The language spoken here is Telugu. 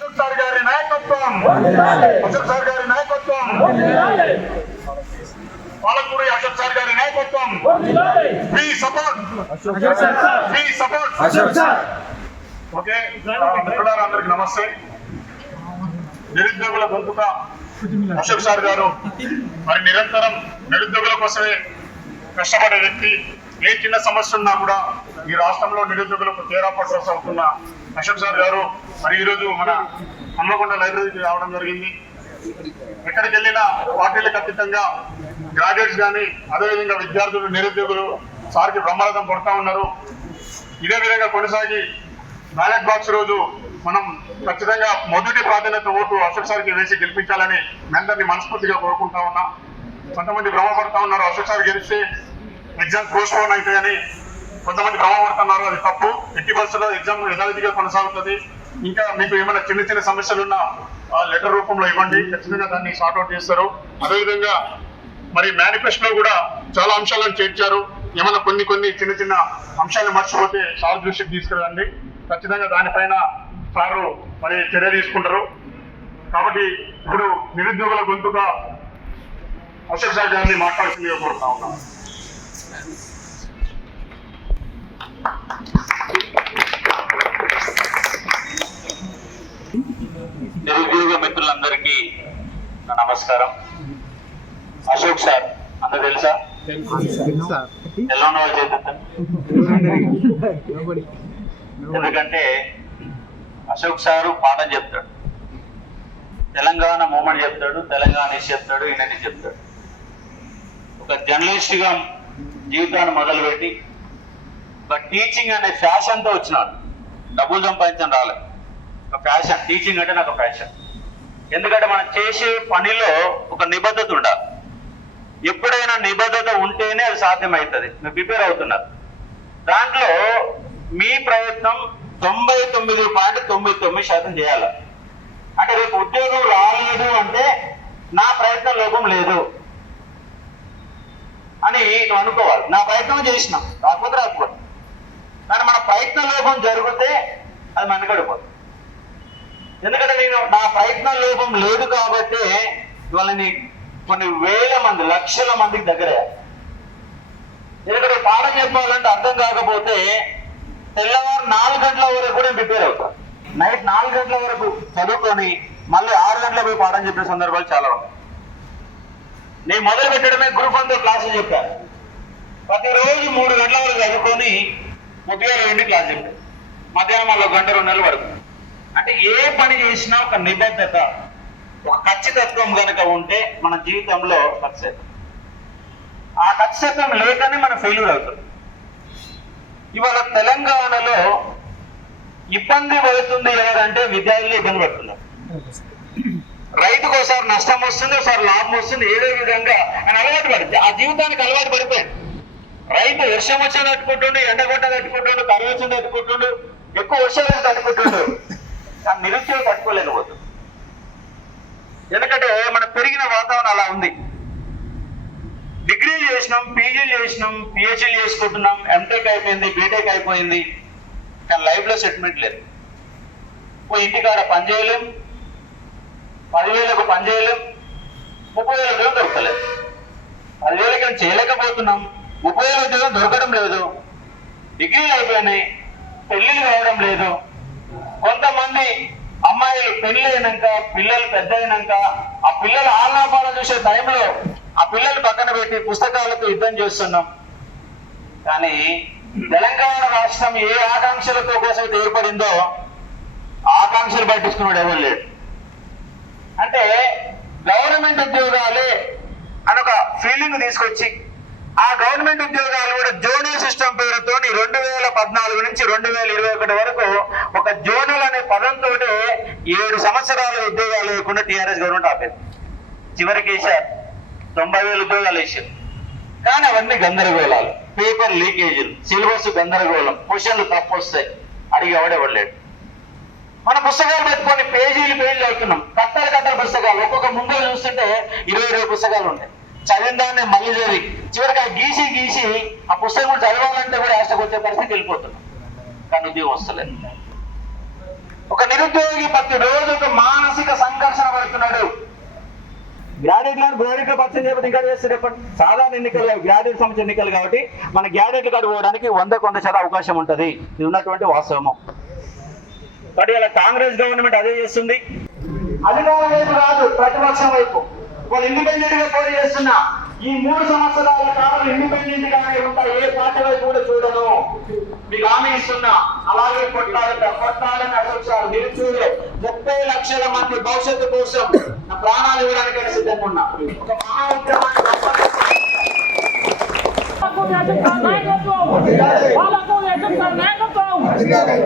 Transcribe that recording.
సార్ గారి నాయకత్వం, అశోక్ సార్ గారి నాయకత్వం, పాలకూరి అశోక్ సార్ గారి నాయకత్వం. We support Ashok sir. Okay మిత్రులారా, అందరికి నమస్తే. నిరుద్యోగుల గొంతుగా అశోక్ సార్ గారు మరి నిరంతరం నిరుద్యోగుల కోసమే కష్టపడే వ్యక్తి. ఏ చిన్న సమస్య ఉన్నా కూడా ఈ రాష్ట్రంలో నిరుద్యోగులకు తీరా పట్రోస్ అవుతున్న అశోక్ సార్ గారు మరి ఈరోజు మన హన్మకొండ లైబ్రరీకి రావడం జరిగింది. ఎక్కడికి వెళ్ళినా పార్టీలకు అతీతంగా గ్రాడ్యుయేట్స్ కానీ అదేవిధంగా విద్యార్థులు నిరుద్యోగులు సార్కి బ్రహ్మరథం కొడతా ఉన్నారు. ఇదే విధంగా కొనసాగి బ్యాలెట్ బాక్స్ రోజు మనం ఖచ్చితంగా మొదటి ప్రాధాన్యత ఓటు అశోక్ సార్కి వేసి గెలిపించాలని మీ అందరినీ మనస్ఫూర్తిగా కోరుకుంటా ఉన్నా. కొంతమంది భ్రమపడతా ఉన్నారు, అశోక్ సార్ గెలిస్తే ఎగ్జామ్ పోస్ట్పోన్ అవుతాయని కొంతమంది భ్రమపడుతున్నారు. అది తప్పు. ఎట్టి పరిస్థితుల్లో ఎగ్జామ్ యథావిధిగా కొనసాగుతుంది. ఇంకా మీకు ఏమైనా చిన్న చిన్న సమస్యలున్నా లెటర్ రూపంలో ఇవ్వండి, ఖచ్చితంగా దాన్ని సార్ట్అవుట్ చేస్తారు. అదేవిధంగా మరి మేనిఫెస్టోలో కూడా చాలా అంశాలను చేర్చారు. ఏమైనా కొన్ని చిన్న చిన్న అంశాలను మర్చిపోతే సార్ దృష్టికి తీసుకురండి. ఖచ్చితంగా దానిపైన సారు మరి చర్య తీసుకుంటారు. కాబట్టి ఇప్పుడు నిరుద్యోగుల గొంతుగా అశోక్ సార్ గారిని మాట్లాడుతుందిగా కోరుతా ఉన్నాం. నిరుద్యోగ మిత్రులందరికీ నమస్కారం. అశోక్ సార్ అందరూ తెలుసా? ఎలా ఉన్న వాళ్ళు చేద్దాం. ఎందుకంటే అశోక్ సారు పాఠం చెప్తాడు, తెలంగాణ మూమెంట్ చెప్తాడు, తెలంగాణ ఇష్యూ చెప్తాడు, ఈయనని చెప్తాడు. ఒక జర్నలిస్ట్ గా జీవితాన్ని మొదలుపెట్టి ఒక టీచింగ్ అనే ఫ్యాషన్తో వచ్చినాడు. డబ్బులు సంపాదించడం రాలేదు, ఒక ఫ్యాషన్. టీచింగ్ అంటే నాకు ఫ్యాషన్. ఎందుకంటే మనం చేసే పనిలో ఒక నిబద్ధత ఉండాలి. ఎప్పుడైనా నిబద్ధత ఉంటేనే అది సాధ్యమవుతుంది. మీరు ప్రిపేర్ అవుతున్నారు. దాంట్లో మీ ప్రయత్నం 99.99% చేయాలి. అంటే రేపు ఉద్యోగం రాలేదు అంటే నా ప్రయత్న లోపం లేదు అని నువ్వు అనుకోవాలి. నా ప్రయత్నం చేసినాం, రాకపోతే కానీ మన ప్రయత్న లోపం జరిగితే అది మనకడిపోతుంది. ఎందుకంటే నేను నా ప్రయత్న లోపం లేదు కాబట్టి వాళ్ళని కొన్ని వేల మంది, లక్షల మందికి దగ్గర. ఎందుకంటే పాఠం చెప్పాలంటే అర్థం కాకపోతే తెల్లవారు 4 గంటల వరకు కూడా ప్రిపేర్ అవుతాను. నైట్ 4 గంటల వరకు చదువుకొని మళ్ళీ 6 గంటల పోయి పాఠం చెప్పే సందర్భాలు చాలా ఉన్నాయి. నేను మొదలు పెట్టడమే గ్రూప్ 1తో క్లాసులు చెప్పాను. ప్రతిరోజు 3 గంటల వరకు చదువుకొని ఉదయం 2 క్లాస్ చెప్పాను. మధ్యాహ్నం మళ్ళీ 1 గంట 2 గంటలు పడుతుంది. అంటే ఏ పని చేసినా ఒక నిబద్ధత, ఒక ఖచ్చితత్వం కనుక ఉంటే మన జీవితంలో సక్సెస్. ఆ ఖచ్చితత్వం లేకనే మనం ఫెయిల్యూర్ అవుతుంది. ఇవాళ తెలంగాణలో ఇబ్బంది పడుతుంది ఎవరంటే విద్యార్థులు ఇబ్బంది పడుతున్నారు. రైతుకు ఒకసారి నష్టం వస్తుంది, ఒకసారి లాభం వస్తుంది. ఏదో విధంగా ఆయన అలవాటు పడుతుంది, ఆ జీవితానికి అలవాటు పడిపోయింది. రైతు వర్షం వచ్చి తట్టుకుంటుండు, ఎండగొట్ట తట్టుకుంటుండు, కరువు వచ్చి తట్టుకుంటుండు, ఎక్కువ వర్షాలు తట్టుకుంటుండు. కానీ నిరుద్యోగం తట్టుకోలేకపోతుంది. ఎందుకంటే మనం పెరిగిన వాతావరణం అలా ఉంది. డిగ్రీలు చేసినాం, పీజీలు చేసినాం, పిహెచ్డీలు చేసుకుంటున్నాం, ఎంటెక్ అయిపోయింది, బీటెక్ అయిపోయింది. కానీ లైఫ్ లో సెటిల్మెంట్ లేదు. ఇంటికాడ పని చేయలేం, 10,000కు పని చేయలేం, 30,000 ఉద్యోగం దొరకలేదు. 10,000 చేయలేకపోతున్నాం, 30,000 ఉద్యోగం దొరకడం లేదు. డిగ్రీలు అయిపోయినాయి, పెళ్లిళ్ళు కావడం లేదు. కొంతమంది అమ్మాయిలు పెళ్లి అయినాక, పిల్లలు పెద్ద అయినాక ఆ పిల్లలు ఆలనాపాలను చూసే టైంలో ఆ పిల్లలు పక్కన పెట్టి పుస్తకాలతో యుద్ధం చేస్తున్నాం. కానీ తెలంగాణ రాష్ట్రం ఏ ఆకాంక్షలతో కోసం ఏర్పడిందో ఆకాంక్షలు పట్టించుకున్నాడు ఎవరు లేడు. అంటే గవర్నమెంట్ ఉద్యోగాలే అని ఒక ఫీలింగ్ తీసుకొచ్చి ఆ గవర్నమెంట్ ఉద్యోగాలు కూడా జోనల్ సిస్టమ్ పేరుతో 2014 నుంచి 2021 వరకు ఒక జోనల్ అనే పదంతో 7 సంవత్సరాల ఉద్యోగాలు లేకుండా టీఆర్ఎస్ గవర్నమెంట్ ఆపేది. చివరికి వేశారు 90,000 ఉద్యోగాలు వేసారు. కానీ అవన్నీ గందరగోళాలు, పేపర్ లీకేజీలు, సిలబస్ గందరగోళం, క్వశ్చన్లు తప్పు వస్తాయి, అడిగేవాడేవాడలేడు. మన పుస్తకాలు పెట్టుకొని పేజీలు అవుతున్నాం. కట్టలు పుస్తకాలు, ఒక్కొక్క ముందు చూస్తుంటే 20 పుస్తకాలు ఉంటాయి. చదివిన దాన్ని మళ్ళీ చదివి చివరికి ఆ గీసి ఆ పుస్తకం చదవాలంటే కూడా ఆశకు వచ్చే పరిస్థితి వెళ్ళిపోతున్నాం. కానీ ఉద్యోగం వస్తలేదు. ఒక నిరుద్యోగి ప్రతి రోజు ఒక మానసిక సంఘర్షణ పడుతున్నాడు. గ్రాడ్యుయేట్ పరిచయం చేయబట్టి ఇంకా చేస్తే చెప్పండి. సాధారణ ఎన్నికలు గ్రాడ్యుయేట్ సంబంధించిన ఎన్నికలు కాబట్టి మన గ్రాడ్యుయేట్ కార్డు పోవడానికి 100% అవకాశం ఉంటుంది. ఇది ఉన్నటువంటి వాస్తవము. కాబట్టి ఇలా కాంగ్రెస్ గవర్నమెంట్ అదే చేస్తుంది. అధికారం వైపు కాదు, ప్రతిపక్షం వైపు. వాళ్ళు ఇండిపెండెంట్ గా పోటీ చేస్తున్నా ఈ 3 సంవత్సరాల కాలం ఇండిపెండెంట్ గానే ఉంటా, ఏ పార్టీ వైపు కూడా చూడను. మీకు హామీ ఇస్తున్నా. అలాగే కొట్టాలని అసలు నిరుద్యోగులు 30 లక్షల మంది భవిష్యత్తు కోసం నా ప్రాణాలు ఇవ్వడానికి సిద్ధంగా ఉన్నా. ఒక మహా ఉద్యమాన్ని వాళ్ళకు